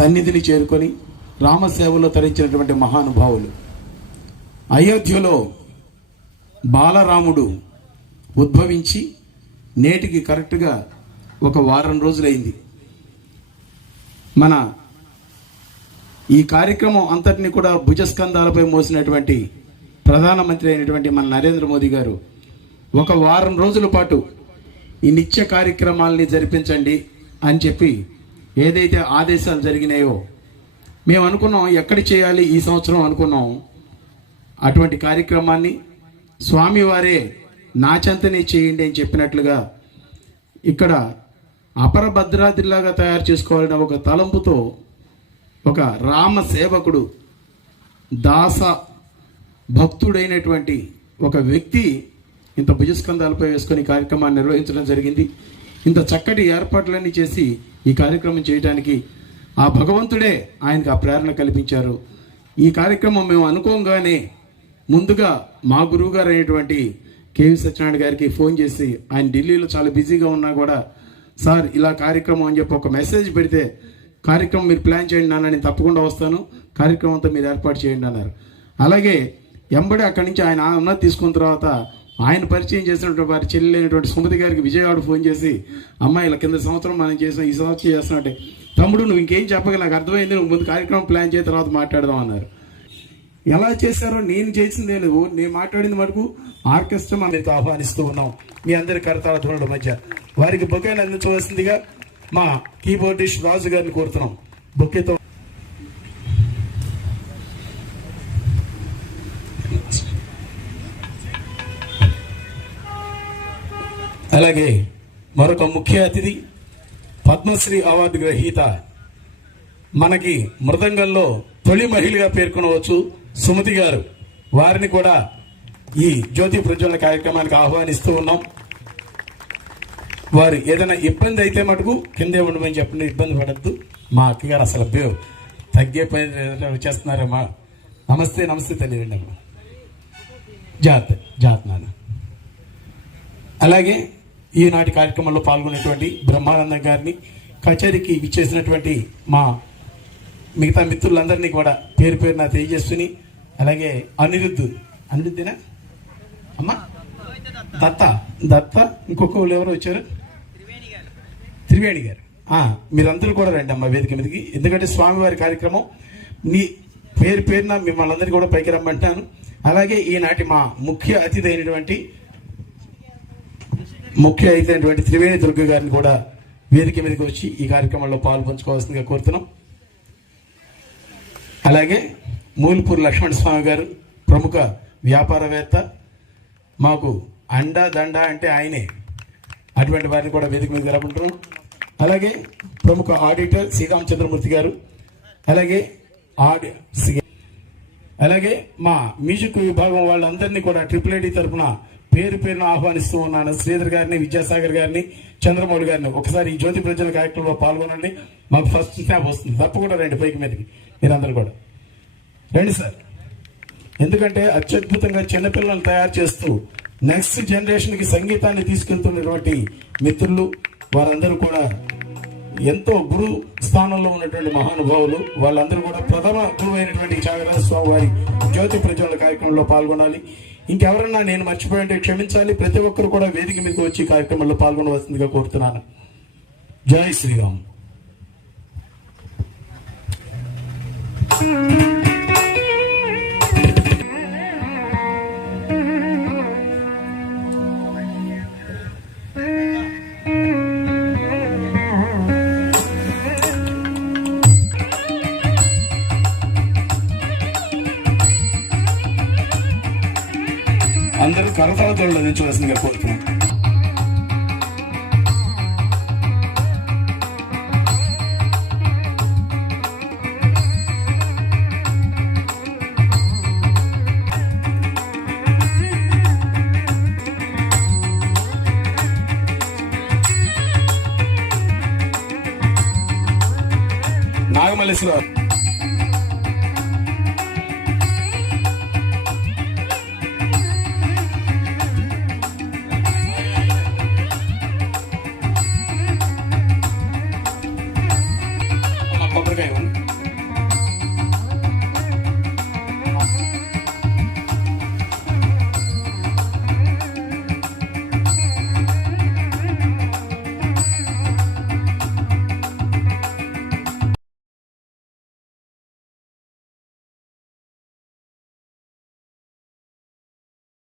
సన్నిధిని చేరుకొని రామసేవలో తరించినటువంటి మహానుభావులు. అయోధ్యలో బాలరాముడు ఉద్భవించి నేటికి కరెక్ట్గా ఒక వారం రోజులైంది. మన ఈ కార్యక్రమం అంతటిని కూడా భుజస్కంధాలపై మోసినటువంటి ప్రధానమంత్రి అయినటువంటి మన నరేంద్ర మోదీ గారు ఒక వారం రోజుల పాటు ఈ నిత్య కార్యక్రమాల్ని జరిపించండి అని చెప్పి ఏదైతే ఆదేశాలు జరిగినాయో మేము అనుకున్నాం ఎక్కడ చేయాలి ఈ సంవత్సరం అనుకున్నాం. అటువంటి కార్యక్రమాన్ని స్వామివారే నాచంతనే చేయండి అని చెప్పినట్లుగా ఇక్కడ అపర భద్రాద్రిలాగా తయారు చేసుకోవాలనే ఒక తలంపుతో ఒక రామ సేవకుడు దాస భక్తుడైనటువంటి ఒక వ్యక్తి ఇంత భుజస్కంధాలపై వేసుకొని కార్యక్రమాన్ని నిర్వహించడం జరిగింది. ఇంత చక్కటి ఏర్పాట్లన్నీ చేసి ఈ కార్యక్రమం చేయడానికి ఆ భగవంతుడే ఆయనకు ఆ ప్రేరణ కల్పించారు. ఈ కార్యక్రమం మేము అనుకోగానే ముందుగా మా గురువు గారు అయినటువంటి కేవి సత్యనారాయణ గారికి ఫోన్ చేసి ఆయన ఢిల్లీలో చాలా బిజీగా ఉన్నా కూడా సార్ ఇలా కార్యక్రమం అని చెప్పి ఒక మెసేజ్ పెడితే కార్యక్రమం మీరు ప్లాన్ చేయండి నాన్న నేను తప్పకుండా వస్తాను. కార్యక్రమం అంతా మీరు ఏర్పాటు చేయండి అన్నారు. అలాగే ఎంబడి అక్కడి నుంచి ఆయన ఉన్నది తీసుకున్న తర్వాత ఆయన పరిచయం చేసినటువంటి వారి చెల్లి అయినటువంటి సుమతి గారికి విజయవాడ ఫోన్ చేసి అమ్మాయి ఇలా కింద సంవత్సరం మనం చేసిన ఈ సంవత్సరం చేస్తున్నట్టే. తమ్ముడు నువ్వు ఇంకేం చెప్పగల నాకు అర్థమైంది నువ్వు ముందు కార్యక్రమం ప్లాన్ చేసిన తర్వాత మాట్లాడదాం అన్నారు. ఎలా చేశారో నేను చేసిందే లేదు నేను మాట్లాడింది మటుకు ఆర్కెస్ట్రా మనకి ఆహ్వానిస్తూ ఉన్నాం. మీ అందరి కరతాల ధ్వనుల మధ్య. వారికి బొకేలు అందించవలసిందిగా మా కీబోర్డిస్ట్ రాజు గారిని కోరుతున్నాం. బొకేతో అలాగే మరొక ముఖ్య అతిథి పద్మశ్రీ అవార్డు గ్రహీత మనకి మృదంగంలో తొలి మహిళగా పేర్కొనవచ్చు సుమతి గారు. వారిని కూడా ఈ జ్యోతి ప్రజ్వలన కార్యక్రమానికి ఆహ్వానిస్తూ ఉన్నాం. వారు ఏదైనా ఇబ్బంది అయితే మటుకు కిందే ఉండమని చెప్పండి ఇబ్బంది పడద్దు. మా అక్కగారు అసలు అబ్బే తగ్గే పని చేస్తున్నారమ్మా. నమస్తే నమస్తే తెలియండి అమ్మా జాత్ జాత్ నాన్న. అలాగే ఈనాటి కార్యక్రమంలో పాల్గొన్నటువంటి బ్రహ్మానందం గారిని కచేరీకి ఇచ్చేసినటువంటి మా మిగతా మిత్రులందరినీ కూడా పేరు పేరు నా తెలియజేస్తుని అలాగే అనిరుద్ధ్ అనిరుద్ధేనా? అమ్మా దత్త దత్త ఇంకొక వాళ్ళు ఎవరు వచ్చారు? త్రివేణి గారు. మీరందరూ కూడా రండి అమ్మ వేదిక మీదకి. ఎందుకంటే స్వామివారి కార్యక్రమం మీ పేరు పేరున మిమ్మల్ని అందరినీ కూడా పైకి రమ్మంటాను అలాగే ఈనాటి మా ముఖ్య అతిథి అయినటువంటి ముఖ్య అయినటువంటి త్రివేణి దుర్గ గారిని కూడా వేదిక మీదకి వచ్చి ఈ కార్యక్రమంలో పాలు పంచుకోవాల్సిందిగా కోరుతున్నాం. అలాగే మూల్పూర్ లక్ష్మణ స్వామి గారు ప్రముఖ వ్యాపారవేత్త. మాకు అండా దండ అంటే ఆయనే. అటువంటి వారిని కూడా వేదిక మీద జరపంటున్నాం అలాగే ప్రముఖ ఆడిటర్ శ్రీరామచంద్రమూర్తి గారు. అలాగే ఆడి అలాగే మా మ్యూజిక్ విభాగం వాళ్ళందరినీ కూడా ట్రిపుల్ ఐడి తరఫున పేరు పేరును ఆహ్వానిస్తూ ఉన్నాను. శ్రీధర్ గారిని విద్యాసాగర్ గారిని చంద్రమౌళి గారిని ఒకసారి ఈ జ్యోతి ప్రజల కార్యక్రమంలో పాల్గొనండి. మాకు ఫస్ట్ స్నాప్ వస్తుంది. తప్పకుండా రండి పైకి మీదకి. మీరందరూ కూడా. రండి సార్. ఎందుకంటే అత్యద్భుతంగా చిన్నపిల్లలను తయారు చేస్తూ నెక్స్ట్ జనరేషన్కి సంగీతాన్ని తీసుకెళ్తున్నటువంటి మిత్రులు వారందరూ కూడా ఎంతో గురు స్థానంలో ఉన్నటువంటి మహానుభావులు వాళ్ళందరూ కూడా ప్రథమ గురువు అయినటువంటి స్వామి వారి జ్యోతి ప్రజ్వల కార్యక్రమంలో పాల్గొనాలి. ఇంకెవరన్నా నేను మర్చిపోయింటే క్షమించాలి. ప్రతి ఒక్కరు కూడా వేదిక మీదకి వచ్చి కార్యక్రమంలో పాల్గొనవలసిందిగా కోరుతున్నాను. జై శ్రీరామ్. అందరూ కరతాల తోళ్ళు కోరుతున్నాను నాగమల్లేశ్వర Apa bergayung?